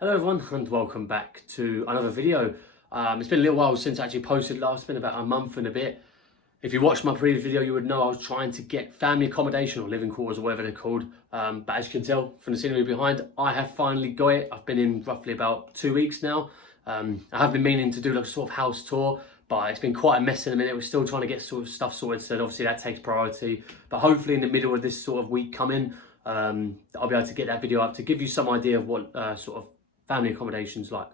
Hello everyone and welcome back to another video. It's been a little while since I actually posted last. It's been about a month and a bit. If you watched my previous video, you would know I was trying to get family accommodation or living quarters or whatever they're called. But as you can tell from the scenery behind, I have finally got it. I've been in roughly about 2 weeks now. I have been meaning to do like a sort of house tour, but it's been quite a mess in a minute. We're still trying to get sort of stuff sorted, so obviously that takes priority. But hopefully in the middle of this sort of week coming, I'll be able to get that video up to give you some idea of what sort of family accommodations like.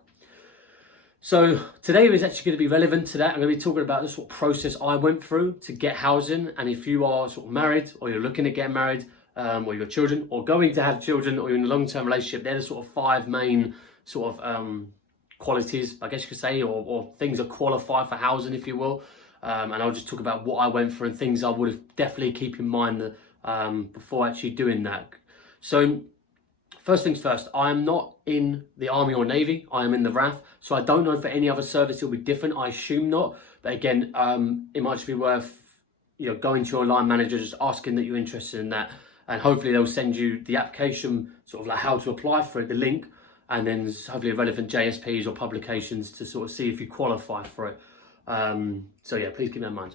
So today is actually going to be relevant to that. I'm going to be talking about the sort of process I went through to get housing. And if you are sort of married, or you're looking to get married, or you've got children, or going to have children, or you're in a long-term relationship, they're the sort of 5 main sort of qualities, I guess you could say, or things that qualify for housing, if you will. And I'll just talk about what I went through and things I would have definitely keep in mind before actually doing that. So first things first, I am not in the Army or Navy. I am in the RAF. So I don't know if for any other service it'll be different. I assume not. But again, it might just be worth going to your line manager, just asking that you're interested in that. And hopefully they'll send you the application, sort of like how to apply for it, the link, and then hopefully relevant JSPs or publications to sort of see if you qualify for it. So yeah, please keep that in mind.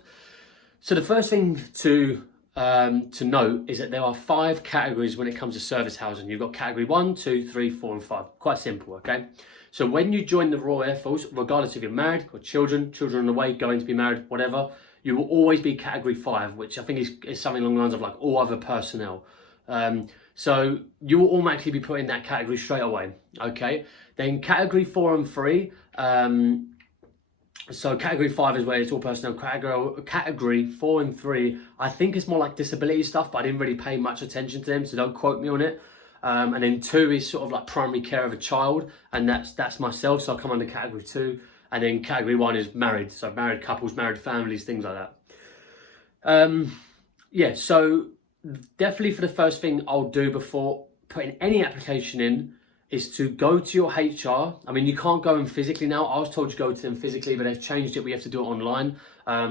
So the first thing to note is that there are 5 categories when it comes to service housing. You've got category 1, 2, 3, 4 and 5. Quite simple, okay? So when you join the Royal Air Force, regardless if you're married or children on the way, going to be married, whatever, you will always be category 5, which I think is something along the lines of like all other personnel. So you will automatically be put in that category straight away, okay? Then category 4 and 3, so category 5 is where it's all personnel. Category 4 and 3, I think it's more like disability stuff, but I didn't really pay much attention to them, so don't quote me on it. And then 2 is sort of like primary care of a child, and that's myself, so I'll come under category 2. And then category 1 is married, so married couples, married families, things like that. Yeah, so definitely for the first thing I'll do before putting any application in is to go to your HR. I mean, you can't go in physically now. I was told to go to them physically, but they've changed it. We have to do it online.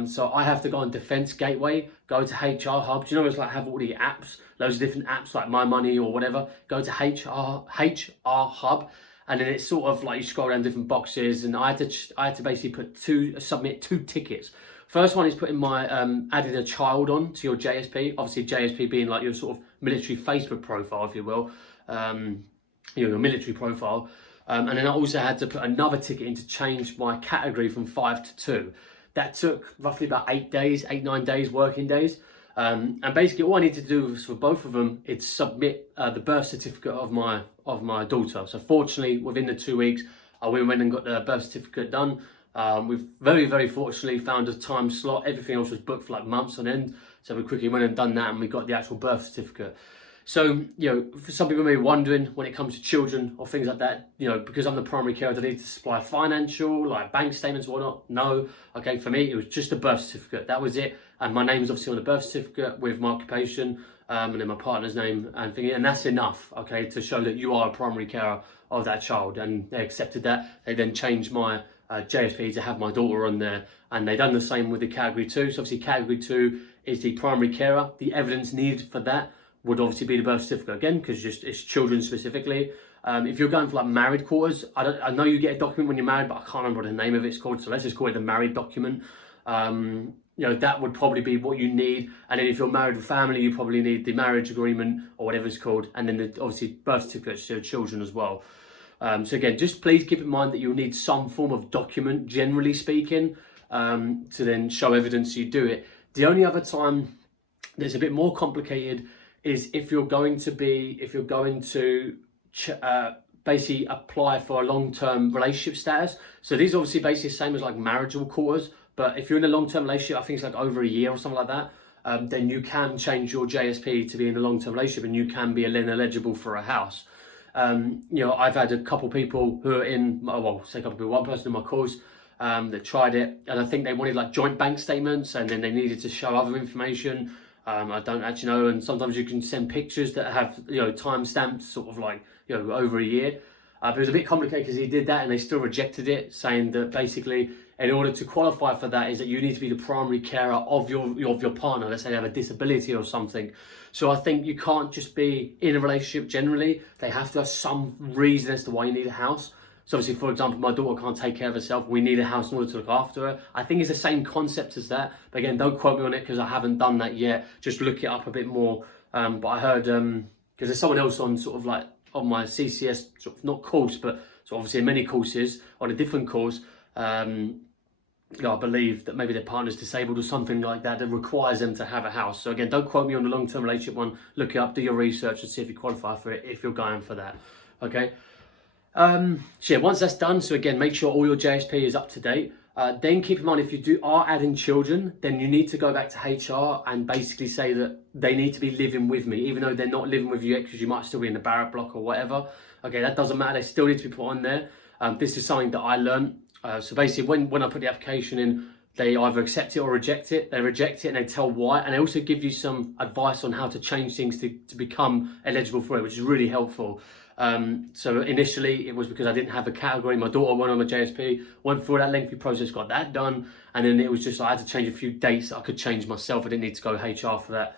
So I have to go on Defence Gateway, go to HR Hub. Do you know it's like have all the apps, loads of different apps like My Money or whatever. Go to HR Hub, and then it's sort of like you scroll down different boxes. And I had to basically submit 2 tickets. First one is putting my adding a child on to your JSP. Obviously, JSP being like your sort of military Facebook profile, if you will. Your military profile, and then I also had to put another ticket in to change my category from 5 to 2. That took roughly about 8 days, 8-9 days, working days, and basically all I need to do for both of them is submit the birth certificate of my daughter. So fortunately, within the 2 weeks, I went and got the birth certificate done. We've very fortunately found a time slot. Everything else was booked for like months on end, so we quickly went and done that, and we got the actual birth certificate. So, for some people may be wondering when it comes to children or things like that, because I'm the primary carer, do I need to supply financial, like bank statements or whatnot? No. Okay, for me, it was just a birth certificate. That was it. And my name is obviously on the birth certificate with my occupation, and then my partner's name and thing. And that's enough, okay, to show that you are a primary carer of that child. And they accepted that. They then changed my JSP to have my daughter on there. And they done the same with the category 2. So obviously category 2 is the primary carer. The evidence needed for that would obviously be the birth certificate again, because it's children specifically. If you're going for like married quarters, I know you get a document when you're married, but I can't remember what the name of it's called, so let's just call it the married document. That would probably be what you need. And then if you're married with family, you probably need the marriage agreement or whatever it's called, and then obviously birth certificates to your children as well. So again, just please keep in mind that you'll need some form of document, generally speaking, to then show evidence you do it. The only other time that's a bit more complicated is if you're going to basically apply for a long-term relationship status. So these are obviously basically the same as like marital quarters, but if you're in a long-term relationship, I think it's like over a year or something like that, then you can change your JSP to be in a long-term relationship, and you can be then eligible for a house. I've had a couple people who are in, one person in my course that tried it, and I think they wanted like joint bank statements, and then they needed to show other information. I don't actually know, and sometimes you can send pictures that have time stamped sort of like over a year. But it was a bit complicated because he did that and they still rejected it, saying that basically in order to qualify for that is that you need to be the primary carer of your partner. Let's say they have a disability or something. So I think you can't just be in a relationship generally. They have to have some reason as to why you need a house. So obviously, for example, my daughter can't take care of herself. We need a house in order to look after her. I think it's the same concept as that. But again, don't quote me on it because I haven't done that yet. Just look it up a bit more. But I heard, because there's someone else on sort of like on my CCS, sort of not course, but so obviously many courses on a different course. You know, I believe that maybe their partner's disabled or something like that requires them to have a house. So again, don't quote me on the long-term relationship one. Look it up, do your research and see if you qualify for it if you're going for that. Okay. So yeah, once that's done, so again, make sure all your JSP is up to date. Then keep in mind, if you are adding children, then you need to go back to HR and basically say that they need to be living with me, even though they're not living with you yet, because you might still be in the Barratt block or whatever. Okay, that doesn't matter. They still need to be put on there. This is something that I learned. So basically, when I put the application in, they either accept it or reject it. They reject it and they tell why, and they also give you some advice on how to change things to become eligible for it, which is really helpful. So initially it was because I didn't have a category. My daughter went on my JSP, went through that lengthy process, got that done, and then it was just I had to change a few dates that I could change myself. I didn't need to go HR for that.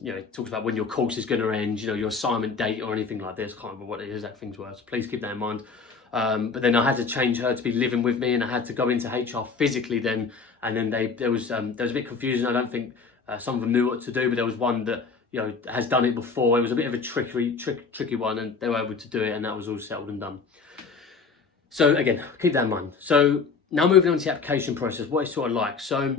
You know, it talks about when your course is going to end, you know, your assignment date or anything like this. Can't remember what the exact things were, so please keep that in mind. But then I had to change her to be living with me, and I had to go into HR physically then. And then there was a bit confusing. I don't think some of them knew what to do, but there was one that, you know, has done it before. It was a bit of a tricky one, and they were able to do it, and that was all settled and done. So again, keep that in mind. So now moving on to the application process, what it's sort of like. So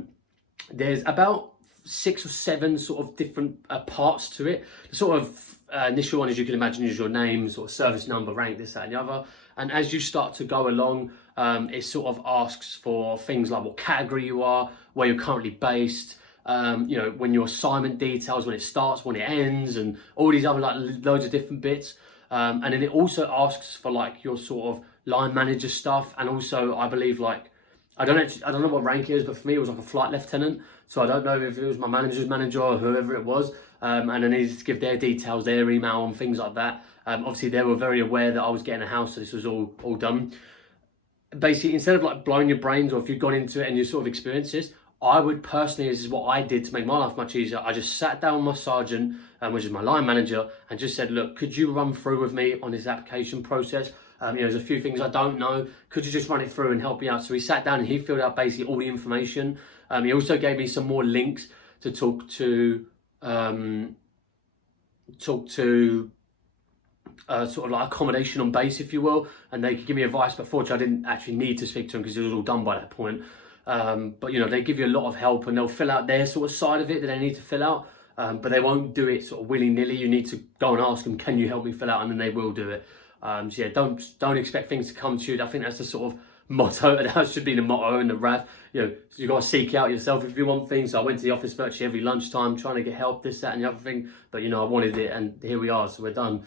there's about 6 or 7 sort of different parts to it. The sort of initial one, as you can imagine, is your name, sort of service number, rank, this, that, and the other. And as you start to go along, it sort of asks for things like what category you are, where you're currently based, you know, when your assignment details, when it starts, when it ends, and all these other like loads of different bits. And then it also asks for like your sort of line manager stuff, and also I believe like I don't know what rank it is, but for me it was like a flight lieutenant. So I don't know if it was my manager's manager or whoever it was. And I needed to give their details, their email, and things like that. Obviously they were very aware that I was getting a house, so this was all done. Basically, instead of like blowing your brains, or if you've gone into it and you sort of experienced this, I would personally, this is what I did to make my life much easier. I just sat down with my sergeant, which is my line manager, and just said, look, could you run through with me on this application process? You know, there's a few things I don't know. Could you just run it through and help me out? So he sat down and he filled out basically all the information. He also gave me some more links to talk to sort of like accommodation on base, if you will, and they could give me advice, but fortunately I didn't actually need to speak to them because it was all done by that point. But you know, they give you a lot of help, and they'll fill out their sort of side of it that they need to fill out, but they won't do it sort of willy-nilly. You need to go and ask them, can you help me fill out, and then they will do it. So yeah, don't expect things to come to you. I think that's the sort of motto, that should be the motto in the RAF. You know, you got to seek out yourself if you want things. So I went to the office virtually every lunchtime trying to get help, this, that, and the other thing, but you know, I wanted it, and here we are, so we're done.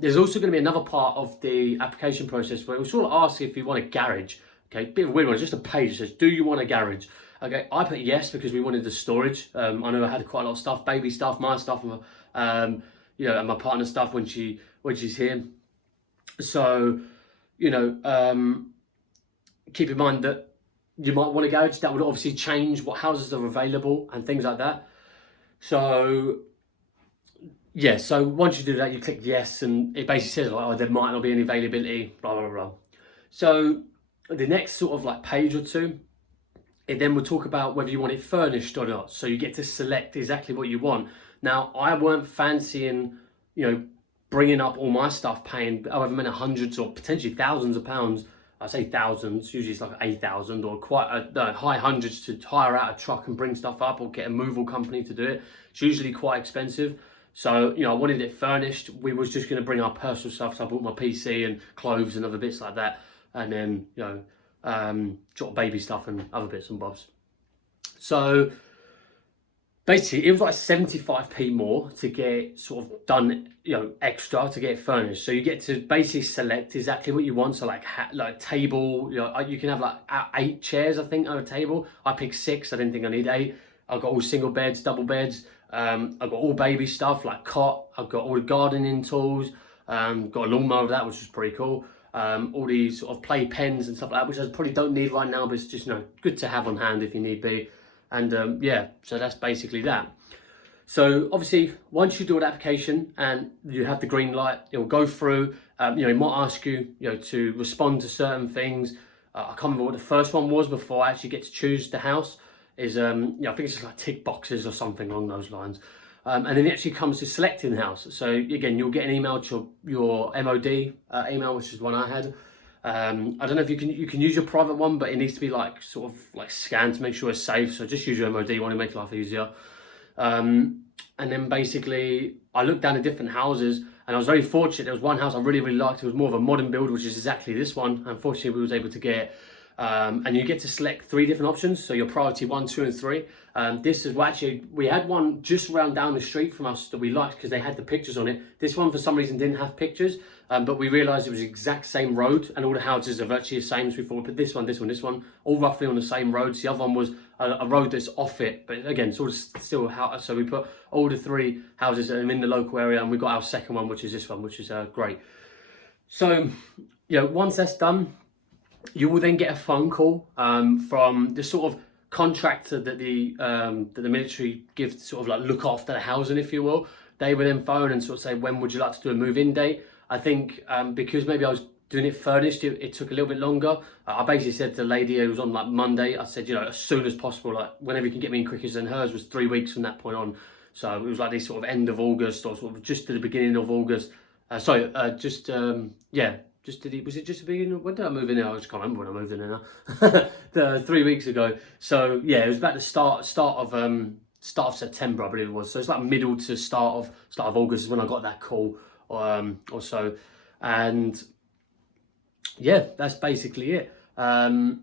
There's also going to be another part of the application process where it will sort of ask if you want a garage. Okay, bit of a weird one. It's just a page that says, do you want a garage? Okay, I put yes because we wanted the storage. I know I had quite a lot of stuff, baby stuff, my stuff, you know, and my partner's stuff when she's here. So, you know, keep in mind that you might want a garage. That would obviously change what houses are available and things like that. So yeah, so once you do that, you click yes, and it basically says like, oh, there might not be any availability, blah, blah, blah. So the next sort of like page or two, it then will talk about whether you want it furnished or not. So you get to select exactly what you want. Now, I weren't fancying, you know, bringing up all my stuff, paying however many hundreds or potentially thousands of pounds. I say thousands, usually it's like 8,000 or quite a high hundreds to hire out a truck and bring stuff up, or get a moval company to do it. It's usually quite expensive. So, you know, I wanted it furnished. We was just going to bring our personal stuff. So I bought my PC and clothes and other bits like that. And then, you know, sort of baby stuff and other bits and bobs. So basically, it was like 75p more to get sort of done, you know, extra to get it furnished. So you get to basically select exactly what you want. So like table, you know, you can have like 8 chairs, I think, on a table. I picked 6. I didn't think I need 8. I've got all single beds, double beds. I've got all baby stuff like cot. I've got all the gardening tools. Got a lawnmower of that, which is pretty cool. All these sort of play pens and stuff like that, which I probably don't need right now, but it's just, you know, good to have on hand if you need be. And yeah, so that's basically that. So obviously, once you do an application and you have the green light, it will go through. You know, it might ask you, you know, to respond to certain things. I can't remember what the first one was before I actually get to choose the house. Is you know, I think it's just like tick boxes or something along those lines. And then it actually comes to selecting the house. So again, you'll get an email to your MOD email, which is one I had. I don't know if you can use your private one, but it needs to be like sort of like scanned to make sure it's safe. So just use your MOD one to make life easier. And then basically I looked down at different houses, and I was very fortunate. There was one house I really liked. It was more of a modern build, which is exactly this one. Unfortunately, we was able to get and you get to select 3 different options. So your priority 1, 2, and 3. This is, well, actually, we had one just around down the street from us that we liked because they had the pictures on it. This one, for some reason, didn't have pictures, but we realised it was the exact same road, and all the houses are virtually the same. So we thought, but this one, all roughly on the same road. So the other one was a road that's off it, but again, sort of still house. So we put all the 3 houses that are in the local area, and we got our second one, which is this one, which is great. So, you know, once that's done, you will then get a phone call from the sort of contractor that the military gives to sort of like look after the housing, if you will. They will then phone and sort of say, when would you like to do a move-in date? I think because maybe I was doing it furnished, it took a little bit longer. I basically said to the lady who was on like Monday, I said, you know, as soon as possible, like whenever you can get me in quicker. And hers was 3 weeks from that point on. So it was like this sort of end of August, or sort of just at the beginning of August. Was it just the beginning? When did I move in there? I just can't remember when I moved in there now. 3 weeks ago. So yeah, it was about the start of September, I believe it was. So it's like middle to start of August is when I got that call, or so. And yeah, that's basically it. And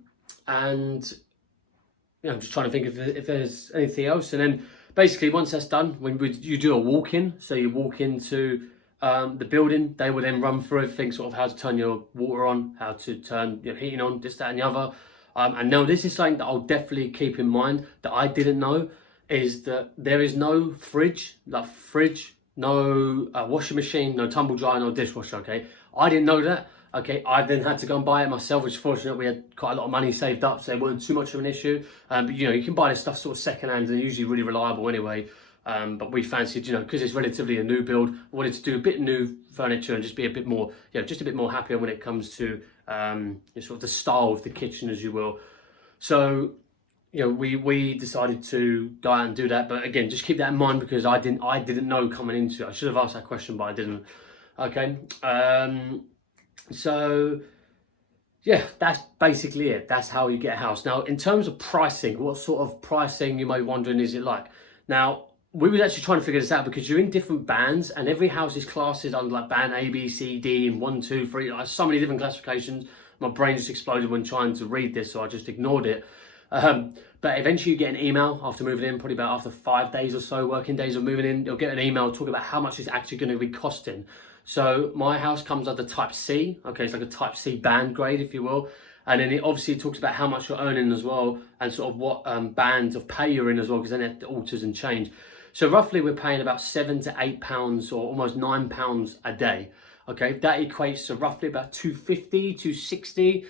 you know, I'm just trying to think if there's anything else. And then basically once that's done, you do a walk-in, so you walk into the building, they will then run through everything, sort of how to turn your water on, how to turn your heating on, this, that, and the other. And now this is something that I'll definitely keep in mind that I didn't know, is that there is no fridge, no washing machine, no tumble dryer, no dishwasher. Okay, I didn't know that. Okay, I then had to go and buy it myself, which fortunate we had quite a lot of money saved up, so it wasn't too much of an issue. But you know, you can buy this stuff sort of second hand, and they're usually really reliable anyway. But we fancied, you know, because it's relatively a new build, wanted to do a bit new furniture and just be a bit more, you know, just a bit more happier when it comes to sort of the style of the kitchen, as you will. So, you know, we decided to go out and do that. But again, just keep that in mind, because I didn't know coming into it. I should have asked that question, but I didn't. Okay. So yeah, that's basically it. That's how you get a house. Now, in terms of pricing, what sort of pricing, you might be wondering, is it like? Now, we were actually trying to figure this out, because you're in different bands, and every house is classed under like band A, B, C, D, and 1, 2, 3, like so many different classifications. My brain just exploded when trying to read this, so I just ignored it. But eventually you get an email after moving in, probably about after 5 days or so, working days of moving in, you'll get an email talking about how much it's actually going to be costing. So my house comes under type C. Okay, it's like a type C band grade, if you will. And then it obviously talks about how much you're earning as well, and sort of what bands of pay you're in as well, because then it alters and change. So roughly we're paying about £7 to £8 or almost £9 a day. Okay, that equates to roughly about £250, £260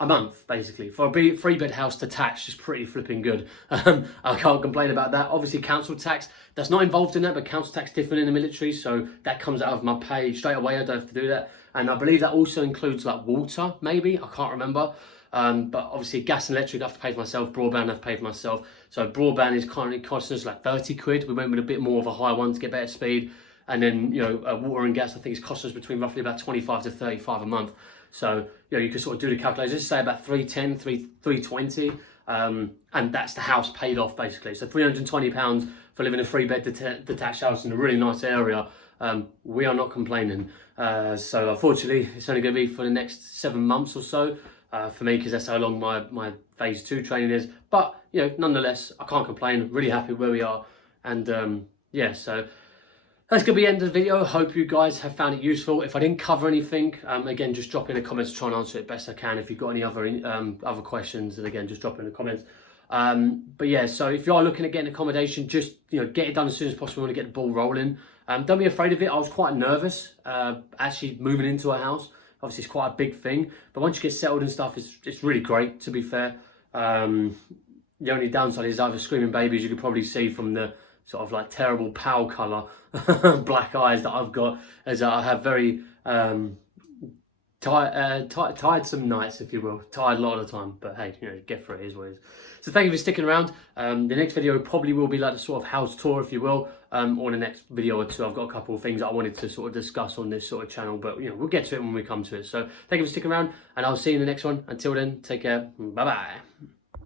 a month, basically. For a 3-bed house detached is pretty flipping good. I can't complain about that. Obviously council tax, that's not involved in that, but council tax different in the military, so that comes out of my pay straight away. I don't have to do that. And I believe that also includes like water, maybe, I can't remember. But obviously gas and electric I have to pay for myself, broadband I have to pay for myself. So broadband is currently costing us like 30 quid. We went with a bit more of a high one to get better speed. And then, you know, water and gas, I think it's cost us between roughly about 25 to 35 a month. So, you know, you can sort of do the calculations, say about 310, 320, and that's the house paid off, basically. So £320 for living in a 3-bed detached house in a really nice area. We are not complaining. So unfortunately, it's only going to be for the next 7 months or so for me, because that's how long my phase 2 training is. But, you know, nonetheless, I can't complain. Really happy where we are. And yeah, so that's going to be the end of the video. Hope you guys have found it useful. If I didn't cover anything, again, just drop in the comments to try and answer it best I can. If you've got any other questions, then again, just drop in the comments. But yeah, so if you are looking at getting accommodation, just, you know, get it done as soon as possible. We want to get the ball rolling. Don't be afraid of it. I was quite nervous actually moving into a house. Obviously, it's quite a big thing, but once you get settled and stuff, it's really great, to be fair. The only downside is either screaming babies. You could probably see from the sort of like terrible pale colour black eyes that I've got, as I have very tired some nights, if you will. Tired a lot of the time, but hey, you know, get through it, is what it is. So thank you for sticking around. The next video probably will be like the sort of house tour, if you will, or in the next video or two. I've got a couple of things that I wanted to sort of discuss on this sort of channel, but you know, we'll get to it when we come to it. So thank you for sticking around, and I'll see you in the next one. Until then, take care. Bye bye.